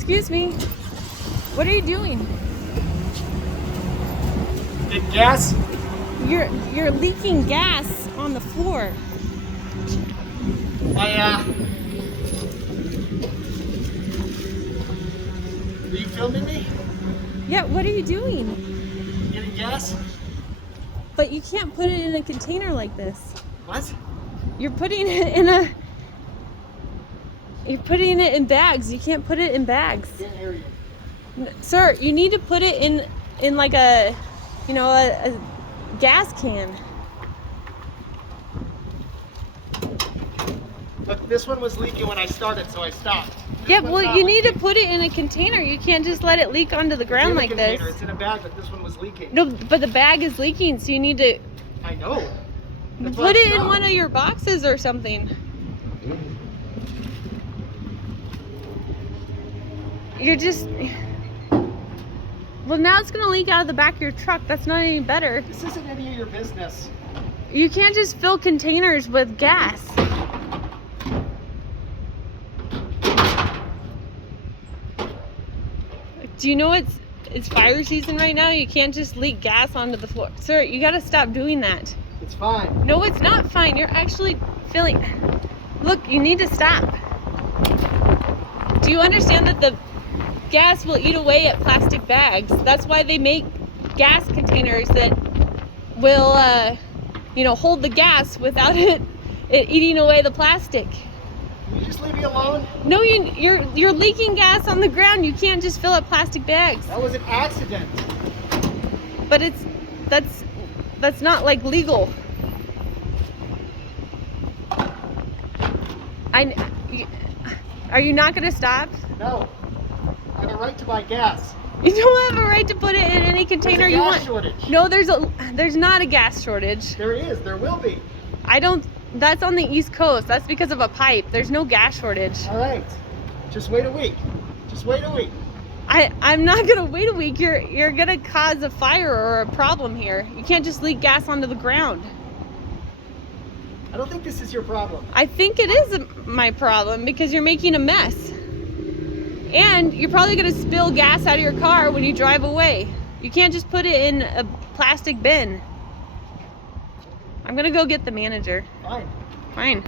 Excuse me. What are you doing? The gas? You're leaking gas on the floor. Are you filming me? Yeah, what are you doing? Getting gas? But you can't put it in a container like this. What? You're putting it in bags. You can't put it in bags. I can't hear you. Sir, you need to put it in like a gas can. Look, this one was leaking when I started, so I stopped. Yeah, well, you need to put it in a container. You can't just let it leak onto the ground like this. It's in a bag, but this one was leaking. No, but the bag is leaking, so you need to I know. put it in one of your boxes or something. You're just... Well, now it's going to leak out of the back of your truck. That's not any better. This isn't any of your business. You can't just fill containers with gas. Do you know it's fire season right now? You can't just leak gas onto the floor. Sir, you got to stop doing that. It's fine. No, it's not fine. You're actually filling... Look, you need to stop. Do you understand that the gas will eat away at plastic bags? That's why they make gas containers that will, hold the gas without it eating away the plastic. Can you just leave me alone? No, you're leaking gas on the ground. You can't just fill up plastic bags. That was an accident. But that's not like legal. Are you not gonna stop? No. I have a right to buy gas. You don't have a right to put it in any container you want. There's a gas shortage. No, there's not a gas shortage. There is. There will be. That's on the East Coast. That's because of a pipe. There's no gas shortage. All right. Just wait a week. Just wait a week. I'm not gonna wait a week. You're gonna cause a fire or a problem here. You can't just leak gas onto the ground. I don't think this is your problem. I think it is my problem because you're making a mess. And you're probably gonna spill gas out of your car when you drive away. You can't just put it in a plastic bin. I'm gonna go get the manager. Fine. Fine.